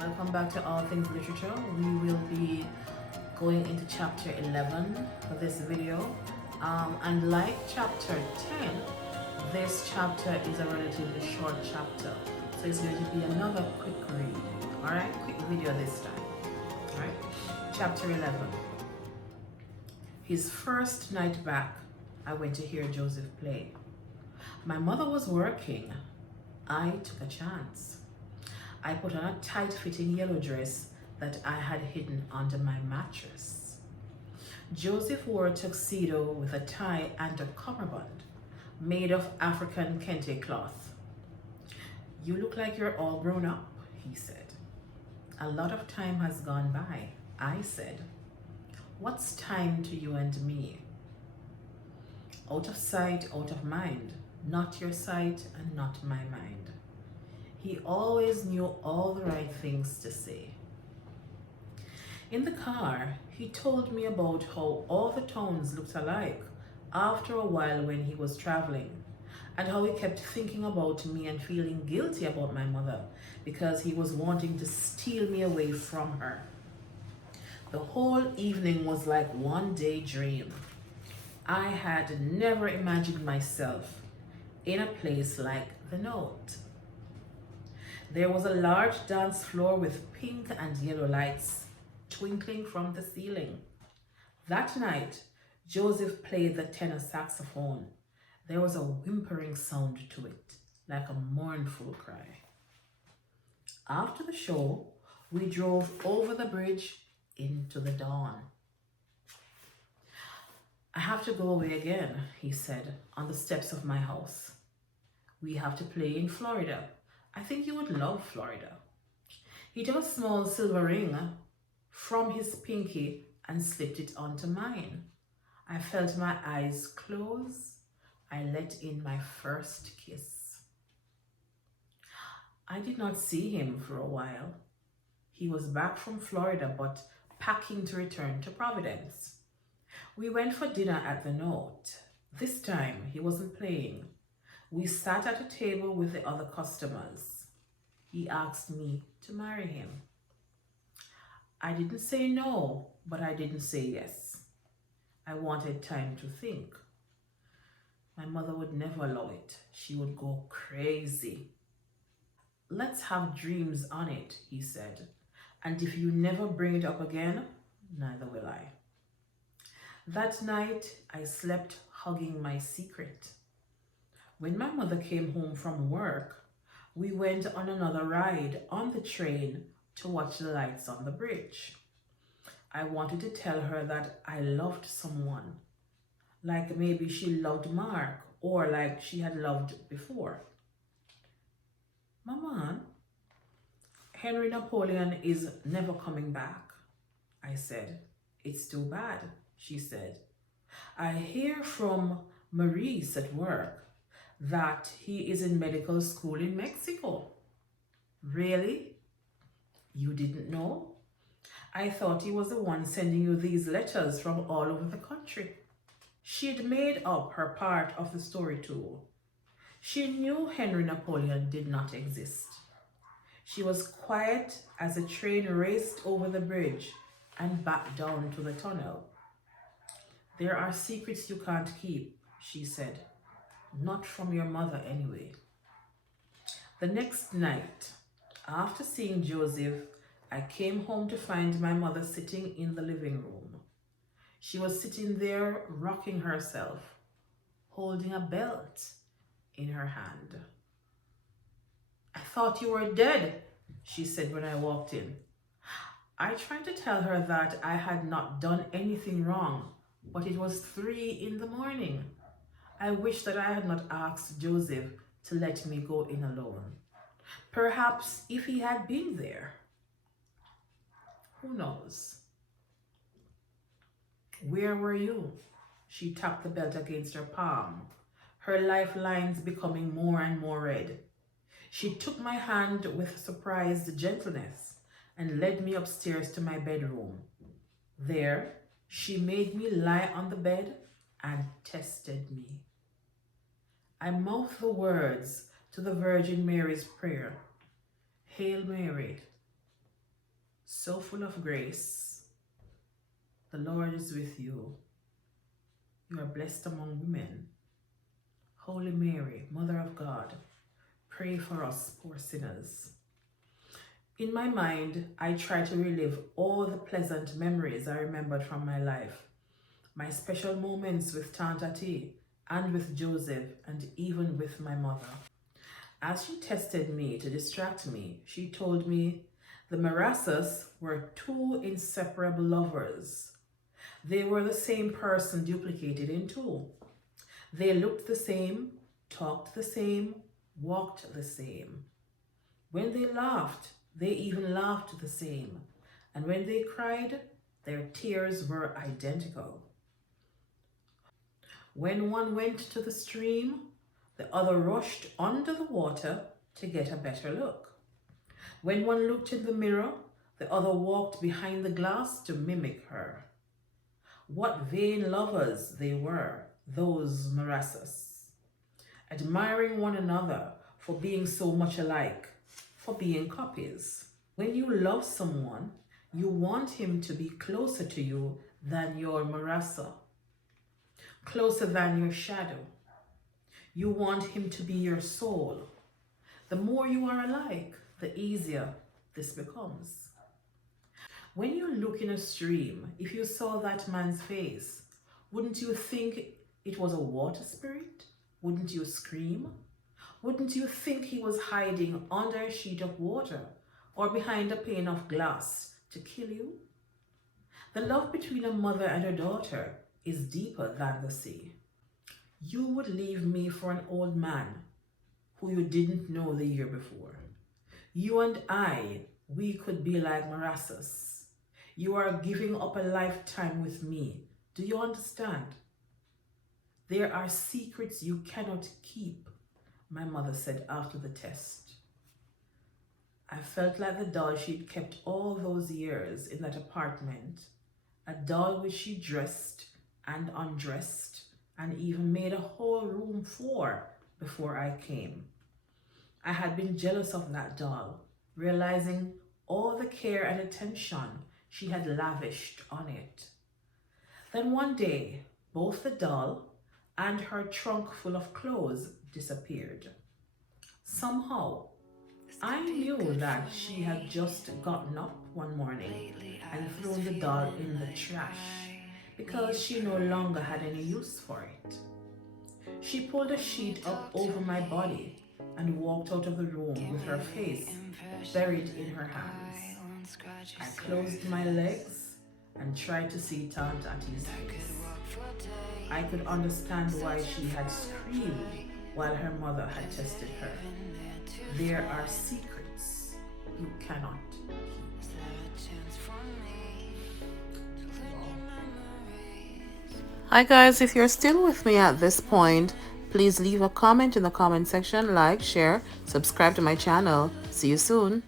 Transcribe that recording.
Welcome back to All Things Literature. We will be going into chapter 11 for this video. And like chapter 10, this chapter is a relatively short chapter. So it's going to be another quick read. Alright, quick video this time. Alright, chapter 11. His first night back, I went to hear Joseph play. My mother was working. I took a chance. I put on a tight-fitting yellow dress that I had hidden under my mattress. Joseph wore a tuxedo with a tie and a cummerbund made of African kente cloth. "You look like you're all grown up," he said. "A lot of time has gone by," I said. "What's time to you and me?" "Out of sight, out of mind. Not your sight and not my mind." He always knew all the right things to say. In the car, he told me about how all the towns looked alike after a while when he was traveling, and how he kept thinking about me and feeling guilty about my mother because he was wanting to steal me away from her. The whole evening was like one day dream. I had never imagined myself in a place like the Note. There was a large dance floor with pink and yellow lights twinkling from the ceiling. That night, Joseph played the tenor saxophone. There was a whimpering sound to it, like a mournful cry. After the show, we drove over the bridge into the dawn. "I have to go away again," he said, on the steps of my house. "We have to play in Florida. I think you would love Florida." He took a small silver ring from his pinky and slipped it onto mine. I felt my eyes close. I let in my first kiss. I did not see him for a while. He was back from Florida, but packing to return to Providence. We went for dinner at the Note. This time, he wasn't playing. We sat at a table with the other customers. He asked me to marry him. I didn't say no, but I didn't say yes. I wanted time to think. My mother would never allow it. She would go crazy. "Let's have dreams on it," he said. "And if you never bring it up again, neither will I." That night, I slept hugging my secret. When my mother came home from work, we went on another ride on the train to watch the lights on the bridge. I wanted to tell her that I loved someone, like maybe she loved Mark, or like she had loved before. "Mama, Henry Napoleon is never coming back," I said. "It's too bad," she said. "I hear from Maurice at work that he is in medical school in Mexico." "Really? You didn't know? I thought he was the one sending you these letters from all over the country." She'd made up her part of the story too. She knew Henry Napoleon did not exist. She was quiet as the train raced over the bridge and back down to the tunnel. "There are secrets you can't keep," she said. "Not from your mother, anyway." The next night, after seeing Joseph, I came home to find my mother sitting in the living room. She was sitting there rocking herself, holding a belt in her hand. "I thought you were dead," she said when I walked in. I tried to tell her that I had not done anything wrong, but it was 3 in the morning. I wish that I had not asked Joseph to let me go in alone. Perhaps if he had been there. Who knows? "Where were you?" She tapped the belt against her palm, her lifelines becoming more and more red. She took my hand with surprised gentleness and led me upstairs to my bedroom. There, she made me lie on the bed and tested me. I mouthed the words to the Virgin Mary's prayer. "Hail Mary, so full of grace. The Lord is with you. You are blessed among women. Holy Mary, Mother of God, pray for us poor sinners. In my mind, I try to relive all the pleasant memories I remembered from my life, my special moments with Danticat and with Joseph and even with my mother. As she tested me to distract me, she told me the Marasas were two inseparable lovers. They were the same person duplicated in two. They looked the same, talked the same, walked the same. When they laughed, they even laughed the same. And when they cried, their tears were identical. When one went to the stream, the other rushed under the water to get a better look. When one looked in the mirror, the other walked behind the glass to mimic her. What vain lovers they were, those Marasas, admiring one another for being so much alike, for being copies. When you love someone, you want him to be closer to you than your Marasa, closer than your shadow. You want him to be your soul. The more you are alike, the easier this becomes. When you look in a stream, if you saw that man's face, wouldn't you think it was a water spirit? Wouldn't you scream? Wouldn't you think he was hiding under a sheet of water or behind a pane of glass to kill you? The love between a mother and her daughter is deeper than the sea. You would leave me for an old man who you didn't know the year before. You and I, we could be like Marasas. You are giving up a lifetime with me. Do you understand? There are secrets you cannot keep, my mother said after the test. I felt like the doll she'd kept all those years in that apartment, a doll which she dressed and undressed and even made a whole room for before I came. I had been jealous of that doll, realizing all the care and attention she had lavished on it. Then one day, both the doll and her trunk full of clothes disappeared. Somehow, I knew that she had just gotten up one morning and thrown the doll in the trash because she no longer had any use for it. She pulled a sheet up over my body and walked out of the room with her face buried in her hands. I closed my legs and tried to see Danticat's face. I could understand why she had screamed while her mother had tested her. There are secrets you cannot keep. Hi guys, if you're still with me at this point, please leave a comment in the comment section, like, share, subscribe to my channel. See you soon.